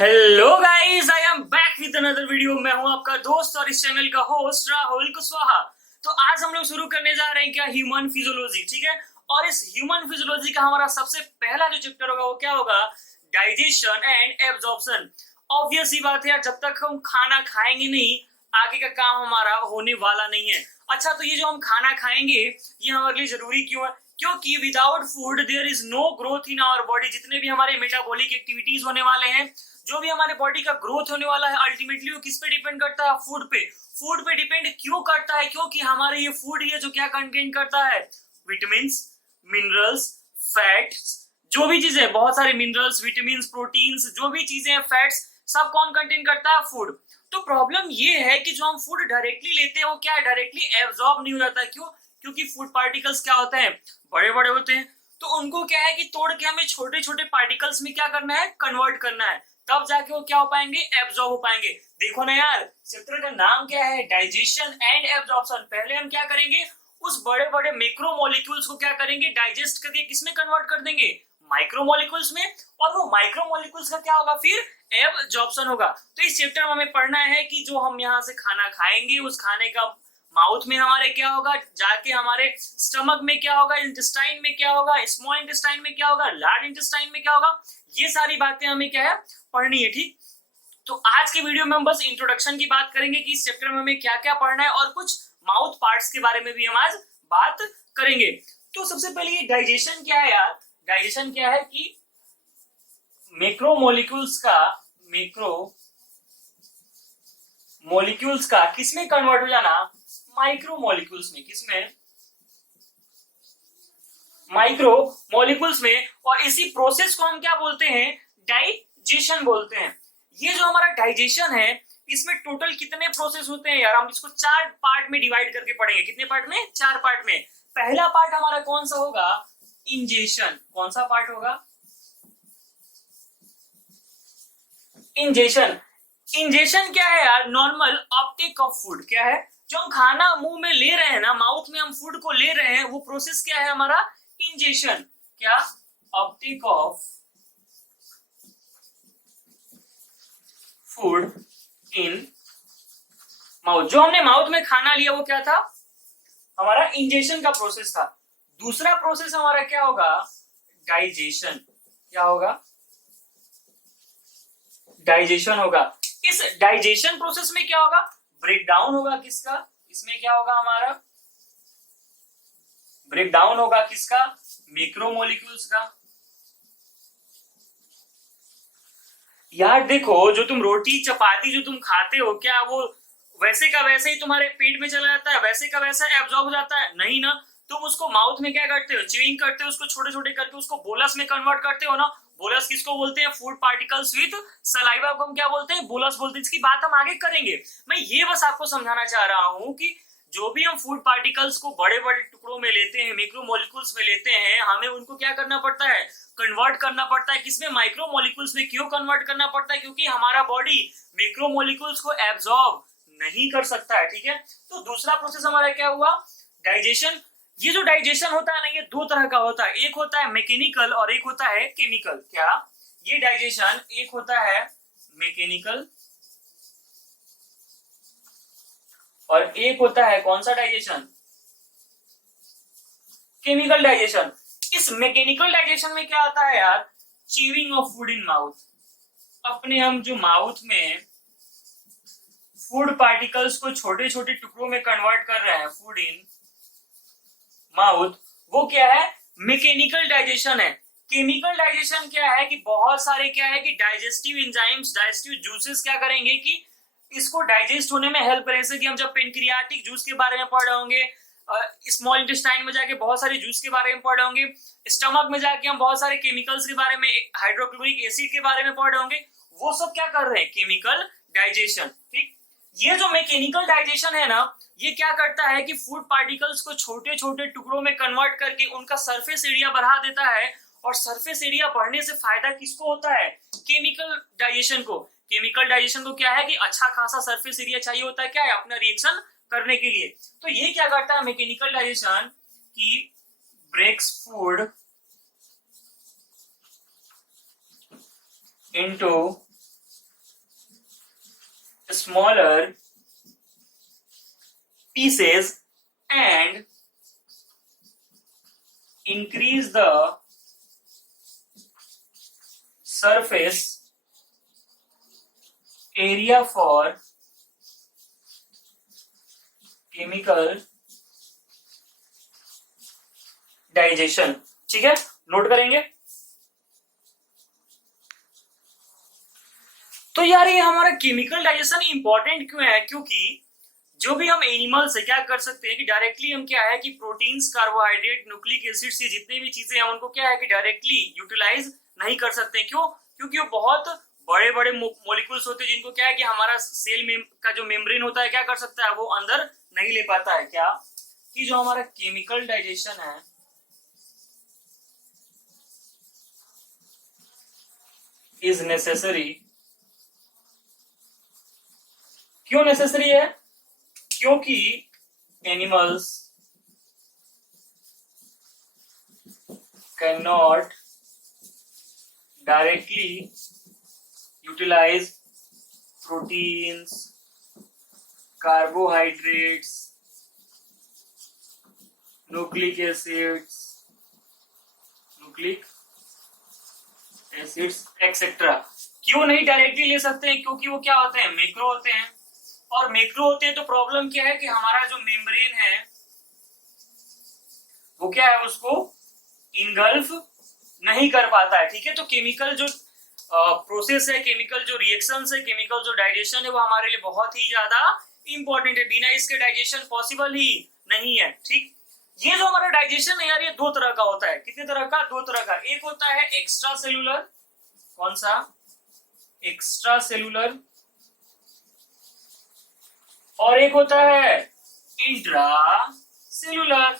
Hello guys, I am back with another video. मैं हूं आपका दोस्त और इस चैनल का होस्ट राहुल कुशवाहा। तो आज हम लोग शुरू करने जा रहे हैं क्या ह्यूमन फिजियोलॉजी, ठीक है। और इस ह्यूमन फिजियोलॉजी का हमारा सबसे पहला जो चैप्टर होगा वो क्या होगा, डाइजेशन एंड एब्जॉर्प्शन। ऑब्वियस ही बात है यार, जब तक हम खाना खाएंगे नहीं आगे का काम हमारा होने वाला नहीं है। अच्छा, तो ये जो हम खाना खाएंगे ये हमारे लिए जरूरी क्यों है? क्योंकि without food there is no growth in our body. जितने भी हमारे मेटाबॉलिक एक्टिविटीज होने वाले हैं, जो भी हमारे बॉडी का ग्रोथ होने वाला है, अल्टीमेटली वो किस पे डिपेंड करता है? फूड पे। फूड पे डिपेंड क्यों करता है? क्योंकि हमारे ये फूड ये जो क्या कंटेन करता है, विटामिन, मिनरल्स, फैट्स, जो भी चीजें, बहुत सारे मिनरल्स, विटामिन, प्रोटीन्स, जो भी चीजें हैं, फैट्स, सब कौन कंटेन करता है? फूड। तो प्रॉब्लम ये है कि जो हम फूड डायरेक्टली लेते हैं वो क्या है, डायरेक्टली एब्जॉर्ब नहीं हो जाता। क्यों? क्योंकि फूड पार्टिकल्स क्या होते हैं, बड़े बड़े होते हैं। तो उनको क्या है कि तोड़ के हमें छोटे छोटे पार्टिकल्स में क्या करना है, कन्वर्ट करना है, तब जाके वो क्या हो पाएंगे, एब्जॉर्ब हो पाएंगे। देखो ना यार, चैप्टर का नाम क्या है, डाइजेशन एंड एब्जॉर्प्शन। पहले हम क्या करेंगे, उस बड़े बड़े मैक्रो मॉलिक्यूल्स को क्या करेंगे, डाइजेस्ट करके किसमें कन्वर्ट कर देंगे, माइक्रो मॉलिक्यूल्स में। और वो माइक्रो मॉलिक्यूल्स का क्या होगा, फिर एब्जॉर्प्शन होगा। तो इस चैप्टर में हमें पढ़ना है कि जो हम यहाँ से खाना खाएंगे उस खाने का माउथ में हमारे क्या होगा, जाके हमारे स्टमक में क्या होगा, इंटेस्टाइन में क्या होगा, स्मॉल इंटेस्टाइन में क्या होगा, लार्ज इंटेस्टाइन में क्या होगा, ये सारी बातें हमें क्या है, पढ़नी है, ठीक। तो आज के वीडियो में हम बस इंट्रोडक्शन की बात करेंगे कि इस चैप्टर में हमें क्या क्या पढ़ना है, और कुछ माउथ पार्ट्स के बारे में भी हम आज बात करेंगे। तो सबसे पहले ये डाइजेशन क्या है यार, डाइजेशन क्या है कि मैक्रो मॉलिक्यूल्स का किसमें कन्वर्ट हो जाना, माइक्रो मॉलिक्यूल्स में। किसमें? माइक्रो मॉलिक्यूल्स में। और इसी प्रोसेस को हम क्या बोलते हैं, डाइजेशन बोलते हैं। ये जो हमारा डाइजेशन है इसमें टोटल कितने प्रोसेस होते हैं यार, हम इसको 4 पार्ट में डिवाइड करके पढ़ेंगे। कितने पार्ट में? 4 पार्ट में। पहला पार्ट हमारा कौन सा होगा, इंजेशन। कौन सा पार्ट होगा, इंजेशन। इंजेशन क्या है यार, नॉर्मल अपटेक ऑफ फूड। क्या है, जो हम खाना मुंह में ले रहे हैं ना, माउथ में हम फूड को ले रहे हैं, वो प्रोसेस क्या है हमारा, इंजेशन। क्या? Uptake of food in mouth. जो हमने माउथ में खाना लिया वो क्या था, हमारा इंजेशन का प्रोसेस था। दूसरा प्रोसेस हमारा क्या होगा, डाइजेशन। क्या होगा, डाइजेशन होगा। इस डाइजेशन प्रोसेस में क्या होगा, ब्रेक डाउन होगा। किसका? इसमें क्या होगा हमारा, ब्रेक डाउन होगा। किसका? मैक्रोमोलिक्यूल्स का। यार देखो, जो तुम रोटी चपाती जो तुम खाते हो, क्या वो वैसे का वैसे ही तुम्हारे पेट में चला जाता है, वैसे का वैसा एब्जॉर्ब हो जाता है? नहीं ना। तुम उसको माउथ में क्या करते हो, च्यूइंग करते हो, उसको छोटे छोटे करके उसको बोलस में कन्वर्ट करते हो ना। बोलस किसको बोलते हैं, फूड पार्टिकल्स विद सलाइवा को हम क्या बोलते हैं, बोलस बोलते हैं। इसकी बात हम आगे करेंगे। मैं ये बस आपको समझाना चाह रहा हूं कि जो भी हम फूड पार्टिकल्स को बड़े बड़े टुकड़ों में लेते हैं, मैक्रो मॉलिक्यूल्स में लेते हैं, हमें उनको क्या करना पड़ता है, कन्वर्ट करना पड़ता है। किसमें? माइक्रो मॉलिक्यूल्स में। क्यों कन्वर्ट करना पड़ता है? क्योंकि हमारा बॉडी मैक्रो मॉलिक्यूल्स को एब्जॉर्ब नहीं कर सकता है, ठीक है। तो दूसरा प्रोसेस हमारा क्या हुआ, डाइजेशन। ये जो डाइजेशन होता है ना, ये 2 तरह का होता है। एक होता है मैकेनिकल और एक होता है केमिकल। क्या? ये डाइजेशन एक होता है मैकेनिकल और एक होता है कौन सा डाइजेशन, केमिकल डाइजेशन। इस मैकेनिकल डाइजेशन में क्या आता है यार, chewing of food in mouth. अपने हम जो माउथ में फूड पार्टिकल्स को छोटे छोटे टुकड़ों में कन्वर्ट कर रहे हैं, फूड इन माउथ, वो क्या है, मैकेनिकल डाइजेशन है। केमिकल डाइजेशन क्या है कि बहुत सारे क्या है कि डाइजेस्टिव एंजाइम्स, डाइजेस्टिव जूसेस क्या करेंगे कि इसको डाइजेस्ट होने में हेल्प करें। जैसे कि हम जब पेनक्रियाटिक जूस के बारे में पढ़ रहे होंगे, स्मॉल इंटेस्टाइन में जाके बहुत सारे जूस के बारे में पढ़ रहे होंगे, स्टमक में जाके हम बहुत सारे केमिकल्स के बारे में, हाइड्रोक्लोरिक एसिड के बारे में पढ़ रहे होंगे। वो सब क्या कर रहे हैं, केमिकल डाइजेशन, ठीक। ये जो मैकेनिकल डाइजेशन है ना, ये क्या करता है कि फूड पार्टिकल्स को छोटे छोटे टुकड़ों में कन्वर्ट करके उनका सरफेस एरिया बढ़ा देता है। और सरफेस एरिया बढ़ने से फायदा किसको होता है, केमिकल डाइजेशन को। केमिकल डाइजेशन को क्या है कि अच्छा खासा सरफेस एरिया चाहिए होता है, क्या है, अपना रिएक्शन करने के लिए। तो ये क्या करता है मैकेनिकल डाइजेशन, कि breaks food into smaller pieces and increase the surface area for chemical digestion। ठीक है, नोट करेंगे। तो यार ये हमारा केमिकल डाइजेशन इंपॉर्टेंट क्यों है? क्योंकि जो भी हम एनिमल से क्या कर सकते हैं कि डायरेक्टली हम क्या है कि प्रोटीन्स, कार्बोहाइड्रेट, न्यूक्लिक एसिड्स, ये जितने भी चीजें हैं उनको क्या है कि डायरेक्टली यूटिलाइज नहीं कर सकते। क्यों? क्योंकि वो बहुत बड़े बड़े मॉलिक्यूल्स होते हैं जिनको क्या है कि हमारा सेल का जो मेम्ब्रेन होता है क्या कर सकता है, वो अंदर नहीं ले पाता है। क्या कि जो हमारा केमिकल डाइजेशन है इज नेसेसरी। क्यों नेसेसरी है? क्योंकि animals can not directly utilize proteins, carbohydrates, nucleic acids etcetera. क्यों नहीं डायरेक्टली ले सकते हैं? क्योंकि वो क्या होते हैं, मैक्रो होते हैं। और मैक्रो होते हैं तो प्रॉब्लम क्या है कि हमारा जो मेम्ब्रेन है वो क्या है, उसको इनगल्फ नहीं कर पाता है। ठीक है, तो केमिकल जो प्रोसेस है, केमिकल जो रिएक्शंस है, केमिकल जो डाइजेशन है वो हमारे लिए बहुत ही ज्यादा इंपॉर्टेंट है। बिना इसके डाइजेशन पॉसिबल ही नहीं है। ठीक, ये जो हमारा डाइजेशन है यार ये दो तरह का होता है। कितने तरह का? दो तरह का। एक होता है एक्स्ट्रा सेलुलर। कौन सा? Extra cellular. और एक होता है इंट्रा सेलुलर।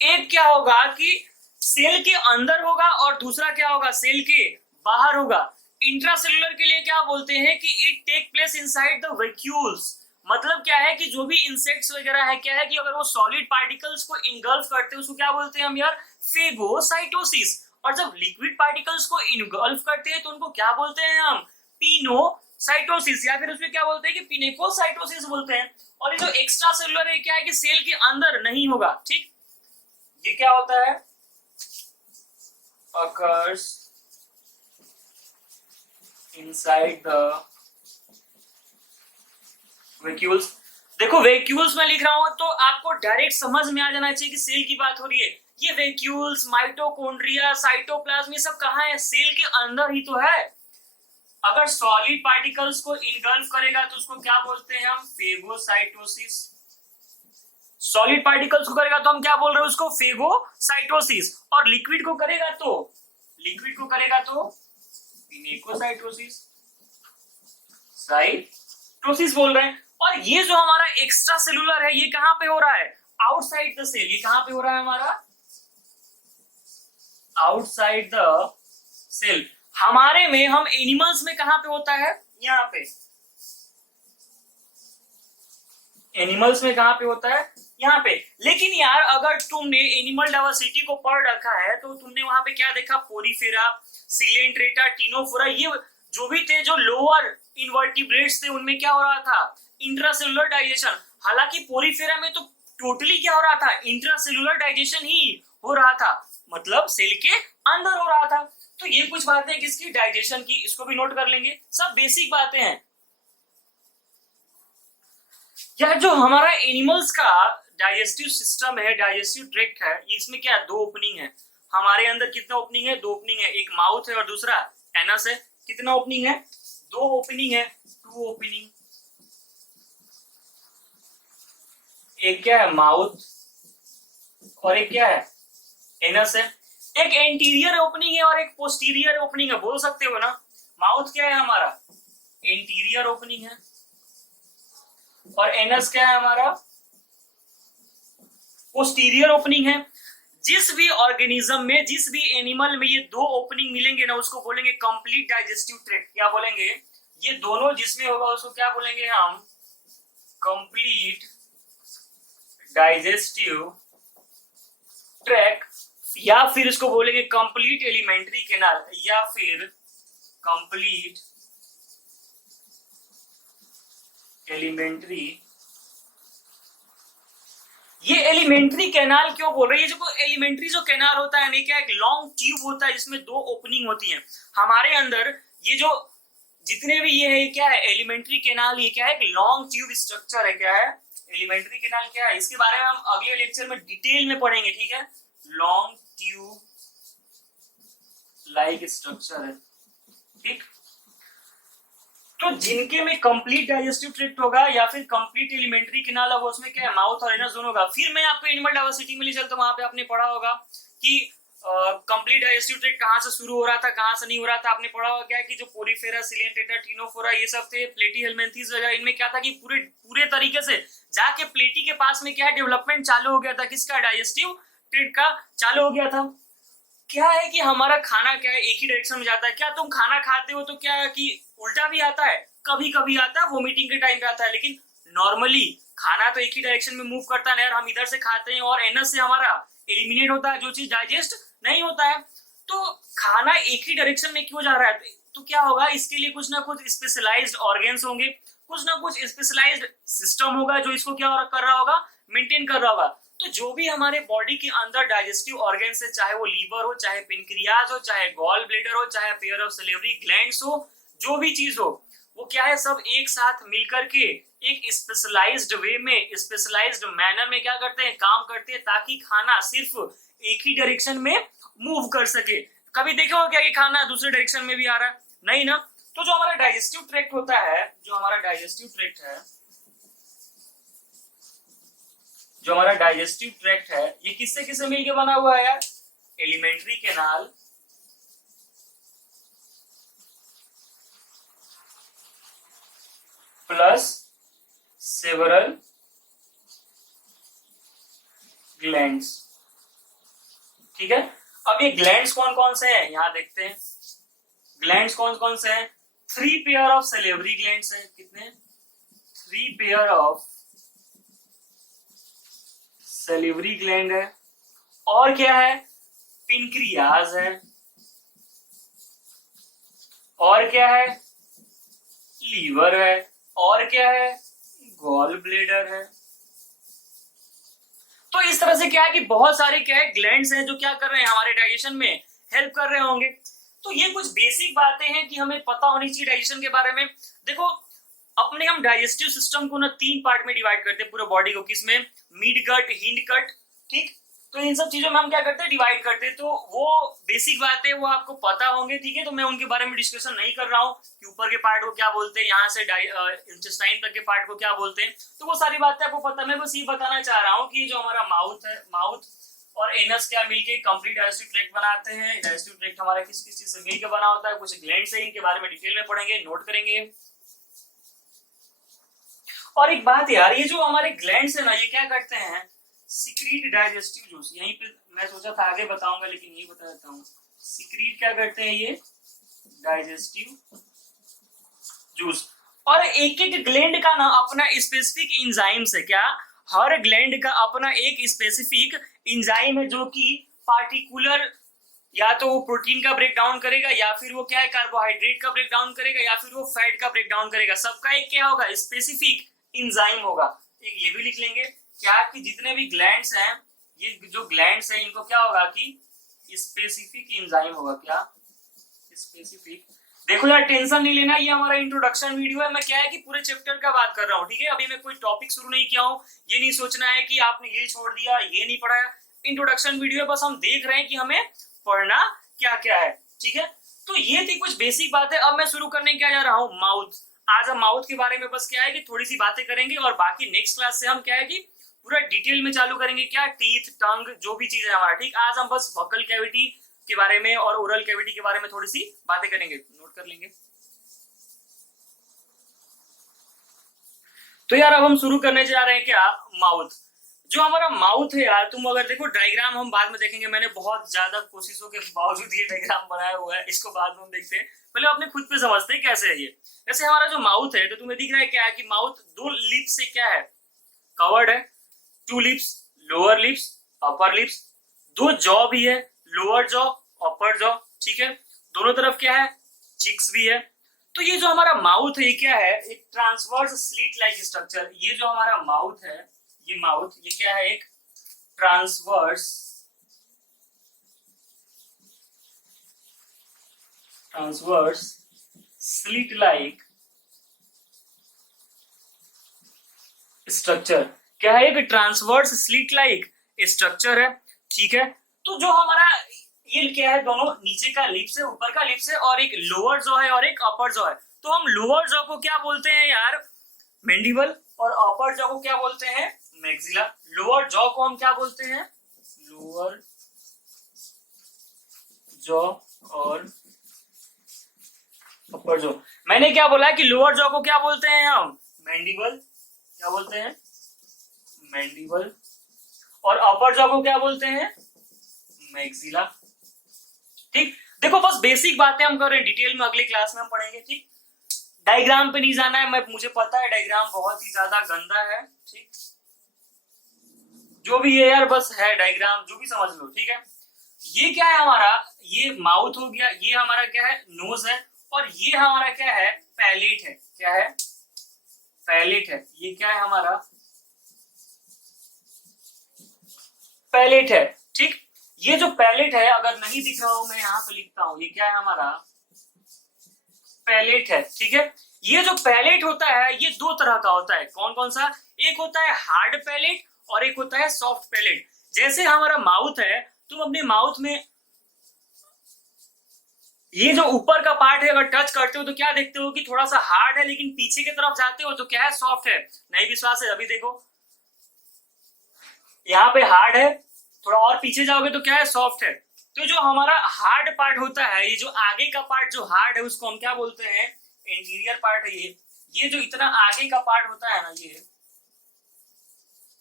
एक क्या होगा कि सेल के अंदर होगा और दूसरा क्या होगा, सेल के बाहर होगा। इंट्रा सेलुलर के लिए क्या बोलते हैं कि it take place inside the vacuoles. मतलब क्या है कि जो भी इंसेक्ट्स वगैरह है क्या है कि अगर वो सॉलिड पार्टिकल्स को इनगल्फ करते हैं उसको क्या बोलते हैं हम यार, फेगोसाइटोसिस। और जब लिक्विड पार्टिकल्स को इनगल्फ करते हैं तो उनको क्या बोलते हैं हम, पिनोसाइटोसिस, या फिर उसमें क्या बोलते हैं कि पिनेकोसाइटोसिस बोलते हैं। और ये जो एक्स्ट्रा सेलुलर है क्या है कि सेल के अंदर नहीं होगा। ठीक, ये क्या होता है, occurs inside the vacuoles। देखो वैक्यूल्स में लिख रहा हूं तो आपको डायरेक्ट समझ में आ जाना चाहिए कि सेल की बात हो रही है। ये वैक्यूल्स, माइटोकॉन्ड्रिया, साइटोप्लाज्म, ये सब कहाँ है, सेल के अंदर ही तो है। अगर सॉलिड पार्टिकल्स को इनगल्फ करेगा तो उसको क्या बोलते हैं हम, फेगोसाइटोसिस। सॉलिड पार्टिकल्स को करेगा तो हम क्या बोल रहे हैं उसको, फेगोसाइटोसिस। और लिक्विड को करेगा तो पिनेकोसाइटोसिस, साइटोसिस बोल रहे हैं। और ये जो हमारा एक्स्ट्रा सेलुलर है ये कहां पे हो रहा है, आउटसाइड द सेल। ये कहां पे हो रहा है हमारा, आउटसाइड द सेल। हमारे में, हम एनिमल्स में कहां पे होता है, यहां पे। एनिमल्स में कहां पे होता है, यहाँ पे। लेकिन यार अगर तुमने एनिमल डाइवर्सिटी को पढ़ रखा है तो तुमने वहां पे क्या देखा, पोरीफेरा, सिलेंट्रेटा, टिनोफोरा, ये जो भी थे जो लोअर इनवर्टिब्रेट्स थे उनमें क्या हो रहा था, इंट्रासेलुलर डाइजेशन। हालांकि पोरीफेरा में तो टोटली क्या हो रहा था, इंट्रासेलुलर डाइजेशन ही हो रहा था, मतलब सेल के अंदर हो रहा था। तो ये कुछ बातें किसकी, डाइजेशन की, इसको भी नोट कर लेंगे। सब बेसिक बातें हैं। यार जो हमारा एनिमल्स का डाइजेस्टिव सिस्टम है, डाइजेस्टिव ट्रैक्ट है, इसमें क्या दो ओपनिंग है। हमारे अंदर कितना ओपनिंग है, दो ओपनिंग है। एक माउथ है और दूसरा एनस है। कितना ओपनिंग है, दो ओपनिंग है, टू ओपनिंग। एक क्या है, माउथ, और एक क्या है, एनस है। एक एंटीरियर ओपनिंग है और एक पोस्टीरियर ओपनिंग है, बोल सकते हो ना। माउथ क्या है हमारा, एंटीरियर ओपनिंग है, और एनस क्या है हमारा, पोस्टीरियर ओपनिंग है। जिस भी ऑर्गेनिज्म में, जिस भी एनिमल में ये दो ओपनिंग मिलेंगे ना उसको बोलेंगे कंप्लीट डाइजेस्टिव ट्रैक्ट। क्या बोलेंगे, ये दोनों जिसमें होगा उसको क्या बोलेंगे हम, कंप्लीट डाइजेस्टिव ट्रैक्ट, या फिर इसको बोलेंगे कंप्लीट एलिमेंट्री कैनाल, या फिर कंप्लीट एलिमेंट्री, ये एलिमेंट्री कैनाल क्यों बोल रहे हैं? ये जो एलिमेंट्री जो कैनाल होता है, क्या एक लॉन्ग ट्यूब होता है जिसमें दो ओपनिंग होती हैं हमारे अंदर। ये जो जितने भी ये है, क्या है? Alimentary canal. ये क्या है? एक लॉन्ग ट्यूब स्ट्रक्चर है। क्या है? एलिमेंट्री कैनाल क्या है? इसके बारे में हम अगले लेक्चर में डिटेल में पढ़ेंगे, ठीक है? लॉन्ग ट्यूब लाइक स्ट्रक्चर है, ठीक। तो जिनके में कंप्लीट डाइजेस्टिव ट्रैक्ट होगा या फिर कंप्लीट एलिमेंट्री कैनाल होगा, उसमें क्या है? माउथ और एनस दोनों होगा। फिर मैं आपको एनिमल डाइवर्सिटी में ले चलता हूं, वहां पे आपने पढ़ा होगा कि कंप्लीट डाइजेस्टिव ट्रैक्ट कहां से शुरू हो रहा था, कहां से नहीं हो रहा था। आपने पढ़ा होगा क्या कि जो पोरीफेरा, सिलेंटेटा, टिनोफोरा ये सब थे, प्लेटीहेल्मिन्थेस वगैरह, इनमें क्या था कि पूरे तरीके से जाके प्लेटी के पास में क्या है? डेवलपमेंट चालू हो गया था। किसका? डाइजेस्टिव ट्रैक्ट का चालू हो गया था। क्या है कि हमारा खाना क्या है? एक ही डायरेक्शन में जाता है। क्या तुम खाना खाते हो तो क्या कि उल्टा भी आता है? कभी कभी आता है, वोमिटिंग के टाइम पे आता है, लेकिन नॉर्मली खाना तो एक ही डायरेक्शन में मूव करता है। हम इधर से खाते हैं और एनस से हमारा एलिमिनेट होता है, जो चीज डाइजेस्ट नहीं होता है। तो खाना एक ही डायरेक्शन में क्यों जा रहा है? तो क्या होगा? इसके लिए कुछ ना कुछ स्पेशलाइज्ड ऑर्गन्स होंगे, कुछ ना कुछ स्पेशलाइज्ड सिस्टम होगा जो इसको क्या कर रहा होगा? मेंटेन कर रहा होगा। तो जो भी हमारे बॉडी के अंदर डाइजेस्टिव ऑर्गन्स है, चाहे वो लीवर हो, चाहे पेनक्रियाज हो, चाहे गॉल ब्लैडर हो, चाहे पेयर ऑफ सलेवरी ग्लैंड्स हो, जो भी चीज हो, वो क्या है? सब एक साथ मिलकर के एक स्पेशलाइज्ड वे में, स्पेशलाइज्ड मैनर में क्या करते हैं? काम करते हैं, ताकि खाना सिर्फ एक ही डायरेक्शन में मूव कर सके। कभी देखा हो क्या कि खाना दूसरे डायरेक्शन में भी आ रहा है? नहीं ना। तो जो हमारा डाइजेस्टिव ट्रैक्ट होता है, जो हमारा डाइजेस्टिव ट्रैक्ट है, जो हमारा डाइजेस्टिव ट्रैक्ट है, ये किससे किससे मिलकर बना हुआ है यार? Alimentary canal plus several glands, ठीक है। अब ये ग्लैंड्स कौन कौन से हैं यहां देखते हैं। ग्लैंड्स कौन कौन से हैं? 3 पेयर ऑफ सलेवरी ग्लैंड्स हैं। कितने? 3 पेयर ऑफ सलेवरी ग्लैंड है। और क्या है? पिनक्रियाज है। और क्या है? लीवर है। और क्या है? गॉल ब्लैडर है। तो इस तरह से क्या है कि बहुत सारे क्या है? ग्लैंड्स हैं जो क्या कर रहे हैं? हमारे डाइजेशन में हेल्प कर रहे होंगे। तो ये कुछ बेसिक बातें हैं कि हमें पता होनी चाहिए डाइजेशन के बारे में। देखो, अपने हम डाइजेस्टिव सिस्टम को ना 3 पार्ट में डिवाइड करते हैं पूरे बॉडी को। किसमें? मिड गट, हिंड गट, ठीक। तो इन सब चीजों में हम क्या करते हैं? डिवाइड करते हैं। तो वो बेसिक बातें वो आपको पता होंगे, ठीक है। तो मैं उनके बारे में डिस्कशन नहीं कर रहा हूँ कि ऊपर के पार्ट को क्या बोलते हैं, यहाँ से इंटेस्टाइन तक के पार्ट को क्या बोलते हैं। तो वो सारी बातें आपको पता। मैं बस ये बताना चाह रहा हूँ कि जो हमारा माउथ है, माउथ और एनस क्या मिलके कंप्लीट डाइजेस्टिव ट्रैक्ट बनाते हैं। डाइजेस्टिव ट्रैक्ट हमारा किस किस चीज से मिलकर बना होता है? कुछ ग्लैंड से, इनके बारे में डिटेल में पढ़ेंगे, नोट करेंगे। और एक बात यार, ये जो हमारे ग्लैंड्स है ना, ये क्या करते हैं? Secrete digestive juice. यहीं पे मैं सोचा था आगे बताऊंगा, लेकिन यही बता देता हूँ। सिक्रीट क्या करते हैं? ये डाइजेस्टिव जूस। और एक एक ग्लैंड का ना अपना स्पेसिफिक एंजाइम्स है। क्या? हर ग्लैंड का अपना एक स्पेसिफिक एंजाइम है, जो कि पार्टिकुलर या तो वो प्रोटीन का ब्रेक डाउन करेगा, या फिर वो क्या है? कार्बोहाइड्रेट का ब्रेक डाउन करेगा, या फिर वो फैट का ब्रेक डाउन करेगा। सबका एक क्या होगा? स्पेसिफिक एंजाइम होगा। एक ये भी लिख लेंगे क्या कि जितने भी ग्लैंड्स हैं, ये जो ग्लैंड्स हैं, इनको क्या होगा कि स्पेसिफिक एंजाइम होगा। क्या? स्पेसिफिक। देखो यार, टेंशन नहीं लेना, ये हमारा इंट्रोडक्शन वीडियो है। मैं क्या है कि पूरे चैप्टर का बात कर रहा हूँ, ठीक है। अभी मैं कोई टॉपिक शुरू नहीं किया हूँ। ये नहीं सोचना है कि आपने ये छोड़ दिया, ये नहीं पढ़ा। इंट्रोडक्शन वीडियो है, बस हम देख रहे हैं कि हमें पढ़ना क्या क्या है, ठीक है। तो ये थी कुछ बेसिक बातें। अब मैं शुरू करने क्या जा रहा हूँ? माउथ। आज हम माउथ के बारे में बस क्या है कि थोड़ी सी बातें करेंगे, और बाकी नेक्स्ट क्लास से हम क्या है कि पूरा डिटेल में चालू करेंगे। क्या? टीथ, टंग, जो भी चीज है हमारा, ठीक। आज हम बस वोकल कैविटी के बारे में और ओरल कैविटी के बारे में थोड़ी सी बातें करेंगे, नोट कर लेंगे। तो यार अब हम शुरू करने जा रहे हैं क्या? माउथ। जो हमारा माउथ है यार, तुम अगर देखो डायग्राम, हम बाद में देखेंगे। मैंने बहुत ज्यादा कोशिशों के बावजूद ये डायग्राम बनाया हुआ है, इसको बाद में हम देखते हैं। पहले अपने खुद पे समझते हैं कैसे है ये। जैसे हमारा जो माउथ है, तो तुम्हें दिख रहा है क्या है कि माउथ 2 लिप्स से क्या है? कवर्ड है। 2 lips, lower lips, upper lips. 2 jaw भी है, लोअर जॉ, अपर जॉ, ठीक है। दोनों तरफ क्या है? चिक्स भी है। तो ये जो हमारा माउथ है ये क्या है, एक ट्रांसवर्स स्लिट लाइक स्ट्रक्चर। ये जो हमारा माउथ है, ये माउथ ये क्या है, एक ट्रांसवर्स स्लिट लाइक स्ट्रक्चर। क्या है, एक ट्रांसवर्स स्लिट लाइक स्ट्रक्चर है, ठीक है। तो जो हमारा ये क्या है, दोनों नीचे का लिप्स है, ऊपर का लिप्स है, और एक लोअर जॉ है और एक अपर जॉ है। तो हम लोअर जॉ को क्या बोलते हैं यार, मैंडिबल, और अपर जॉ को क्या बोलते हैं, मैक्सिला। लोअर जॉ को हम क्या बोलते हैं, लोअर जॉ और अपर जॉ। मैंने क्या बोला कि लोअर जॉ को क्या बोलते हैं हम, मैंडिबल, क्या बोलते हैं, मैंडिबल, और अपर जॉ को क्या बोलते हैं, मैक्सिला। ठीक, देखो बस बेसिक बातें हम कर रहे हैं, डिटेल में अगले क्लास में हम पढ़ेंगे। ठीक, डायग्राम पे नहीं जाना है, मुझे पता है डायग्राम बहुत ही ज्यादा गंदा है। ठीक, जो भी है यार बस है डायग्राम, जो भी समझ लो, ठीक है। ये क्या है हमारा, ये माउथ हो गया, ये हमारा क्या है, नोज है, और ये हमारा क्या है, पैलेट है। क्या है, पैलेट है। ये क्या है हमारा, पैलेट है। ठीक, ये जो पैलेट है, अगर नहीं दिख रहा हो मैं यहाँ पे लिखता हूं, ये क्या है हमारा, पैलेट है। ठीक है, ये जो पैलेट होता है ये दो तरह का होता है। कौन कौन सा, एक होता है हार्ड पैलेट और एक होता है सॉफ्ट पैलेट। जैसे हमारा माउथ है, तुम अपने माउथ में ये जो ऊपर का पार्ट है अगर टच करते हो तो क्या देखते हो कि थोड़ा सा हार्ड है, लेकिन पीछे की तरफ जाते हो तो क्या है, सॉफ्ट है। नहीं विश्वास है, अभी देखो यहाँ पे हार्ड है, थोड़ा और पीछे जाओगे तो क्या है, सॉफ्ट है। तो जो हमारा हार्ड पार्ट होता है, ये जो आगे का पार्ट जो हार्ड है उसको हम क्या बोलते हैं, इंटीरियर पार्ट है। ये जो इतना आगे का पार्ट होता है ना, ये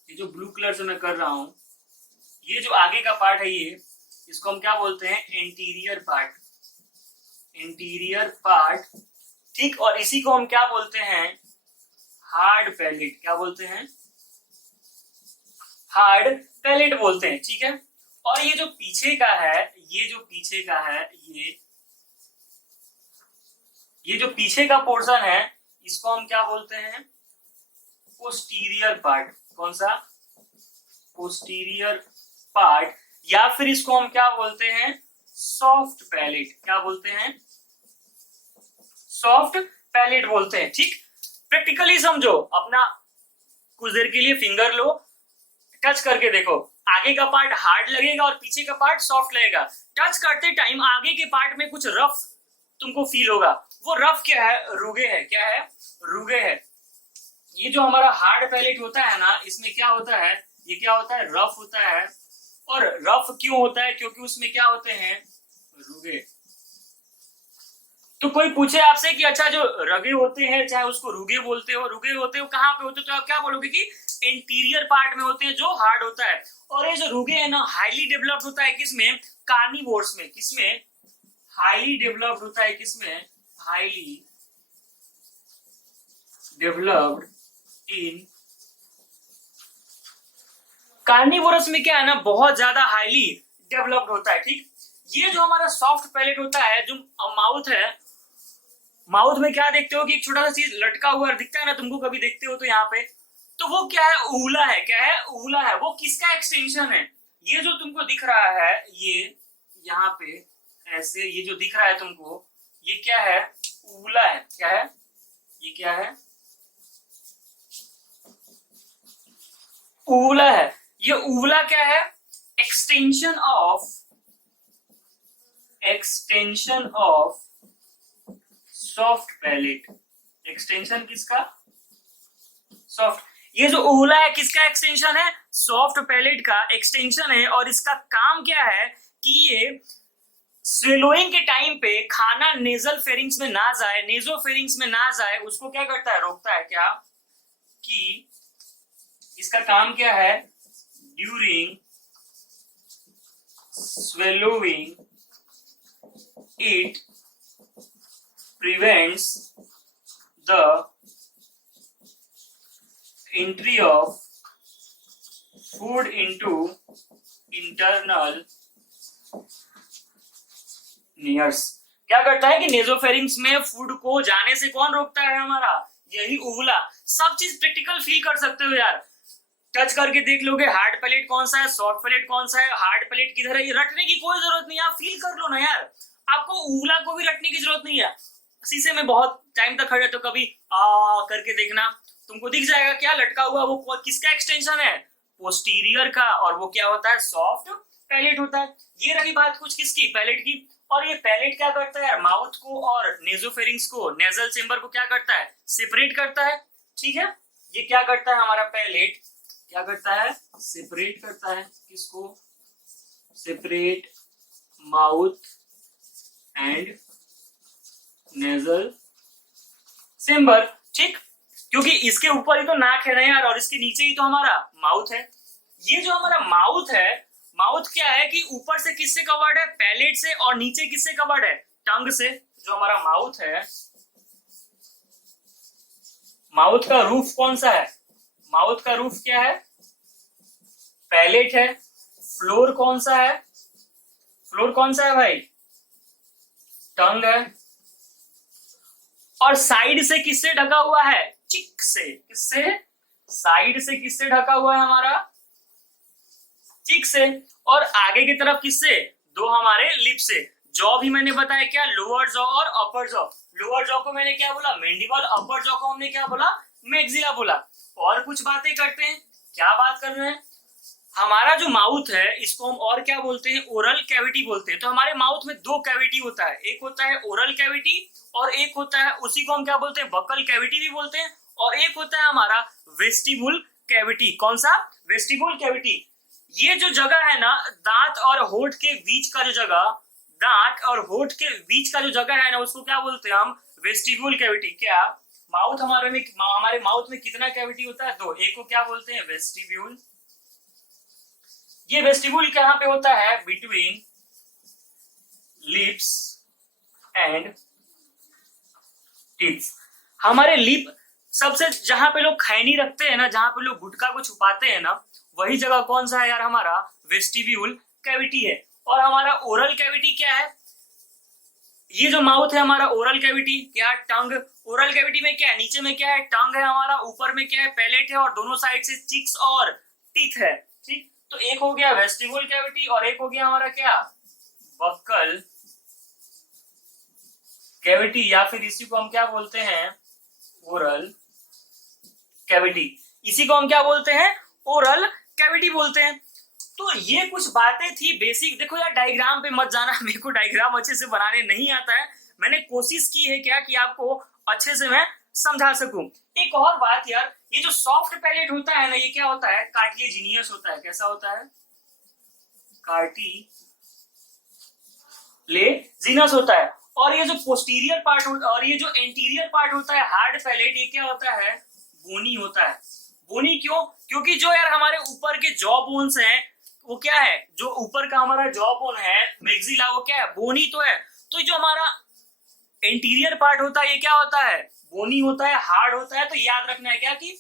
जो ब्लू कलर से मैं कर रहा हूं, ये जो आगे का पार्ट है ये, इसको हम क्या बोलते हैं, इंटीरियर पार्ट, इंटीरियर पार्ट। ठीक, और इसी को हम क्या बोलते हैं, हार्ड पैलेट। क्या बोलते हैं, हार्ड पैलेट बोलते हैं। ठीक है, और ये जो पीछे का है, ये जो पीछे का है, ये जो पीछे का पोर्शन है, इसको हम क्या बोलते हैं, पोस्टीरियर पार्ट। कौन सा, पोस्टीरियर पार्ट, या फिर इसको हम क्या बोलते हैं, सॉफ्ट पैलेट। क्या बोलते हैं, सॉफ्ट पैलेट बोलते हैं। ठीक, प्रैक्टिकली समझो अपना, कुछ देर के लिए फिंगर लो, टच करके देखो, आगे का पार्ट हार्ड लगेगा और पीछे का पार्ट सॉफ्ट लगेगा। टच करते टाइम आगे के पार्ट में कुछ रफ तुमको फील होगा, वो रफ क्या है, रुगे है। क्या है, रुगे है। ये जो हमारा हार्ड पैलेट होता है ना, इसमें क्या होता है, ये क्या होता है, रफ होता है। और रफ क्यों होता है, क्योंकि उसमें क्या होते हैं, रुगे। तो कोई पूछे आपसे कि अच्छा जो रगे होते हैं, चाहे उसको रुगे बोलते हो, रुगे होते हो कहाँ पे होते हो, तो आप क्या बोलोगे कि इंटीरियर पार्ट में होते हैं जो हार्ड होता है। और ये जो रुगे है ना, हाईली डेवलप्ड होता है किसमें, कार्निवोर्स में। किसमें, हाईली डेवलप्ड होता है, किसमें, हाईली डेवलप्ड इन कार्निवोरस में। क्या है ना, बहुत ज्यादा हाईली डेवलप्ड होता है। ठीक, ये जो हमारा सॉफ्ट पैलेट होता है, जो माउथ है, माउथ में क्या देखते हो कि एक छोटा सा चीज लटका हुआ दिखता है ना तुमको, कभी देखते हो तो यहाँ पे, तो वो क्या है, ऊला है। क्या है, ऊला है। वो किसका एक्सटेंशन है, ये जो तुमको दिख रहा है, ये यहाँ पे ऐसे ये जो दिख रहा है तुमको, ये क्या है, ऊला है। क्या है, ये क्या है, ऊला है। ये ऊला क्या है, extension of soft palate. Extension किसका, सॉफ्ट। ये जो ऊला है किसका एक्सटेंशन है, सॉफ्ट पैलेट का एक्सटेंशन है। और इसका काम क्या है कि ये स्वेलोइंग के टाइम पे खाना नेजल फेरिंग्स में ना जाए, नेजोफेरिंग्स में ना जाए, उसको क्या करता है, रोकता है। क्या, कि इसका काम क्या है, during swallowing it prevents the entry of food into internal nears। क्या करता है कि नेजोफेरिंग्स में फूड को जाने से कौन रोकता है हमारा, यही उवला। सब चीज प्रैक्टिकल फील कर सकते हो यार, टच करके देख लोगे हार्ड पैलेट कौन सा है, सॉफ्ट पैलेट कौन सा है, हार्ड पैलेट किधर है, ये रटने की कोई जरूरत नहीं है, आप फील कर लो ना यार। आपको उंगला को भी रटने की जरूरत नहीं है। शीशे में बहुत टाइम तक खड़े तो कभी आ करके देखना, तुमको दिख जाएगा क्या लटका हुआ, वो किसका एक्सटेंशन है, पोस्टीरियर का, और वो क्या होता है, सॉफ्ट पैलेट होता है। ये रही बात कुछ किसकी, पैलेट की। और ये पैलेट क्या करता है यार, माउथ को और नेजोफेरिंग्स को, नेजल चेंबर को क्या करता है, सेपरेट करता है। ठीक है, ये क्या करता है हमारा पैलेट, क्या करता है, सेपरेट करता है, किसको, separate mouth and nasal chamber. ठीक, क्योंकि इसके ऊपर ही तो नाक है ना यार, और इसके नीचे ही तो हमारा माउथ है। ये जो हमारा माउथ है, माउथ क्या है कि ऊपर से किससे कवर्ड है, पैलेट से, और नीचे किससे कवर्ड है, टंग से। जो हमारा माउथ है, माउथ का रूफ कौन सा है, माउथ का रूफ क्या है, पैलेट है। फ्लोर कौन सा है, फ्लोर कौन सा है भाई, टंग है। और साइड से किससे ढका हुआ है, चिक से, किससे, साइड से किससे ढका हुआ है हमारा, चिक से। और आगे की तरफ किससे, दो हमारे लिप से। जॉ भी मैंने बताया क्या, लोअर जॉ और अपर जॉ। लोअर जॉ को मैंने क्या बोला, मैंडिबल, अपर जॉ को हमने क्या बोला, मैक्सिला बोला। और कुछ बातें करते हैं, क्या बात कर रहे हैं, हमारा जो माउथ है इसको हम और क्या बोलते हैं, ओरल कैविटी बोलते हैं। तो हमारे माउथ में दो कैविटी होता है, एक होता है ओरल कैविटी और एक होता है, उसी को हम क्या बोलते हैं, बकल कैविटी भी बोलते हैं। और एक होता है हमारा वेस्टिबुल कैविटी। कौन सा, वेस्टिबुल कैविटी। ये जो जगह है ना, दांत और होठ के बीच का जो जगह, दांत और होठ के बीच का जो जगह है ना, उसको क्या बोलते हैं हम, वेस्टिबुल कैविटी। क्या माउथ हमारे माउथ में कितना कैविटी होता है, दो। एक को क्या बोलते हैं, वेस्टिब्यूल। ये वेस्टिब्यूल कहां पे होता है, बिटवीन लिप्स एंड टीथ। हमारे लिप, सबसे जहां पे लोग खैनी रखते हैं ना, जहां पे लोग गुटखा को छुपाते हैं ना, वही जगह कौन सा है यार, हमारा वेस्टिब्यूल कैविटी है। और हमारा ओरल कैविटी क्या है, ये जो माउथ है हमारा, ओरल कैविटी क्या, टंग। ओरल कैविटी में क्या है, नीचे में क्या है, टंग है हमारा, ऊपर में क्या है, पैलेट है, और दोनों साइड से चिक्स और टीथ है। ठीक, तो एक हो गया वेस्टिबुल कैविटी और एक हो गया हमारा क्या, बक्कल कैविटी, या फिर इसी को हम क्या बोलते हैं, ओरल कैविटी। इसी को हम क्या बोलते हैं, ओरल कैविटी बोलते हैं। तो ये कुछ बातें थी बेसिक। देखो यार, डायग्राम पे मत जाना, मेरे को डायग्राम अच्छे से बनाने नहीं आता है। मैंने कोशिश की है क्या कि आपको अच्छे से मैं समझा सकूं। एक और बात यार, ये जो सॉफ्ट पैलेट होता है ना, ये क्या होता है, कार्टिलेजिनियस होता है। कैसा होता है, कार्टिलेजिनस होता है। और ये जो पोस्टीरियर पार्ट होता है और ये जो एंटीरियर पार्ट होता है, हार्ड पैलेट, ये क्या होता है, बोनी होता है। बोनी क्यों, क्योंकि जो यार हमारे ऊपर के जॉ बोन्स हैं, वो क्या है, जो ऊपर का हमारा जॉ बोन है, मैक्सिला, वो क्या है, बोनी तो है। तो जो हमारा एंटीरियर पार्ट होता है, ये क्या होता है, बोनी होता है, हार्ड होता है। तो याद रखना है क्या कि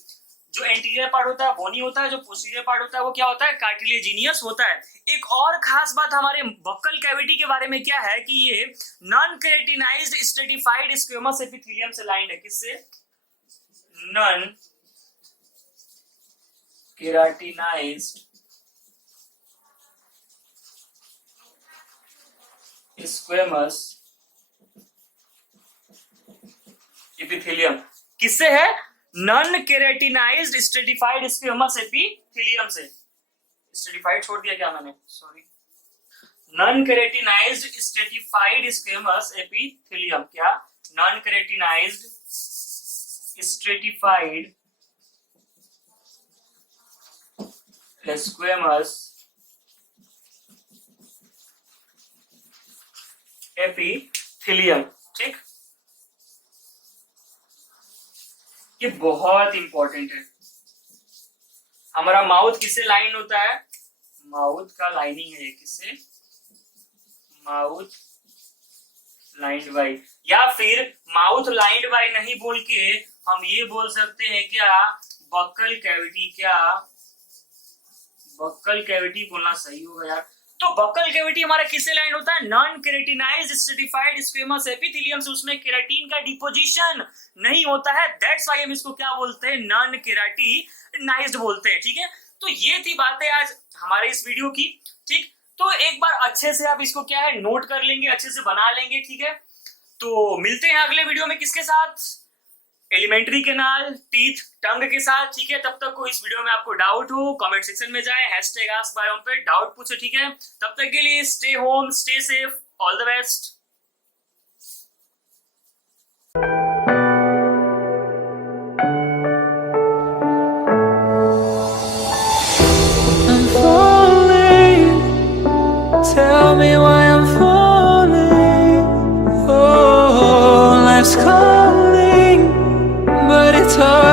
जो एंटीरियर पार्ट होता है बोनी होता है, जो पोस्टीरियर पार्ट होता है वो क्या होता है, कार्टिलेजिनियस होता है। एक और खास बात हमारे बक्कल कैविटी के बारे में क्या है कि ये non keratinized stratified squamous epithelium से लाइंड है। किससे, नॉन केराटिनाइज्ड स्क्वेमस एपिथेलियम किससे है, non keratinized stratified squamous epithelium से। स्ट्रेटिफाइड छोड़ दिया क्या मैंने, sorry, non keratinized stratified squamous epithelium. क्या, non keratinized stratified squamous epithelium. ठीक, ये बहुत इंपॉर्टेंट है। हमारा माउथ किससे लाइन होता है, माउथ का लाइनिंग है ये, किससे, माउथ लाइंड बाय, या फिर माउथ लाइंड बाय नहीं बोल के हम ये बोल सकते हैं क्या, बक्कल कैविटी। क्या, बक्कल कैविटी बोलना सही होगा यार। तो बक्कल कैविटी हमारा किससे लाइन होता है? Non keratinized stratified squamous epithelium से, उसमें केराटिन का डिपोजिशन नहीं होता है, दैट्स व्हाई हम इसको क्या बोलते हैं? नॉन केराटिनाइज्ड बोलते हैं। ठीक है, तो ये थी बातें आज हमारे इस वीडियो की। ठीक, तो एक बार अच्छे से आप इसको क्या है नोट कर लेंगे, अच्छे से बना लेंगे। ठीक है, तो मिलते हैं अगले वीडियो में किसके साथ? एलिमेंट्री कैनाल, टीथ, टंग के साथ। ठीक है, तब तक को इस वीडियो में आपको डाउट हो कमेंट सेक्शन में जाए, #AskBiome पे डाउट पूछे। ठीक है, तब तक के लिए stay home, stay safe, all the best. I'm falling. Tell me why I'm falling. Oh, life's calling, but it's hard.